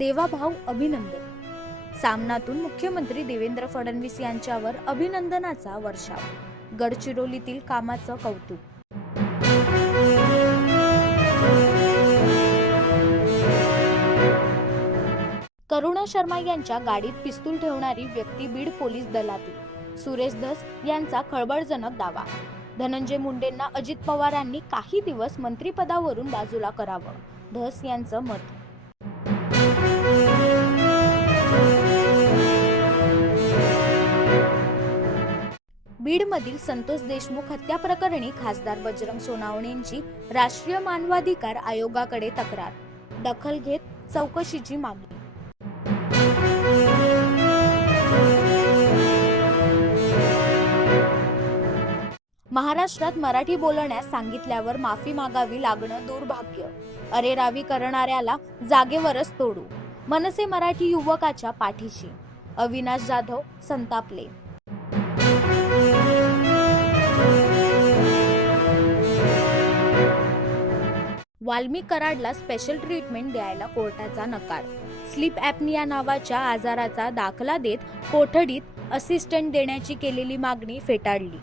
देवाभाऊ अभिनंदन. सामनातून मुख्यमंत्री देवेंद्र फडणवीस यांच्यावर अभिनंदनाचा वर्षाव. गडचिरोलीतील कामाचं कौतुक. करुणा शर्मा यांच्या गाडीत पिस्तूल ठेवणारी व्यक्ती बीड पोलीस दलातील. सुरेश धस यांचा खळबळजनक दावा. धनंजय मुंडेंना अजित पवारांनी काही दिवस मंत्रिपदावरून बाजूला करावं. धस यांचं मत. बीडमधील संतोष देशमुख हत्या प्रकरणी खासदार बजरंग सोनावणेंची राष्ट्रीय मानवाधिकार आयोगाकडे तक्रार. दखल घेत चौकशीची मागणी. महाराष्ट्रात मराठी बोलण्यास सांगितल्यावर माफी मागावी लागणं दुर्भाग्य. अरेरावी करणाऱ्याला जागेवरच तोडू. मनसे मराठी युवकाच्या पाठीशी. अविनाश जाधव संतापले. वाल्मी कराडला स्पेशल ट्रीटमेंट द्यायला कोर्टाचा नकार. स्लीप ॲपनिया नावाच्या आजाराचा दाखला देत कोठडीत असिस्टंट देण्याची केलेली मागणी फेटाळली.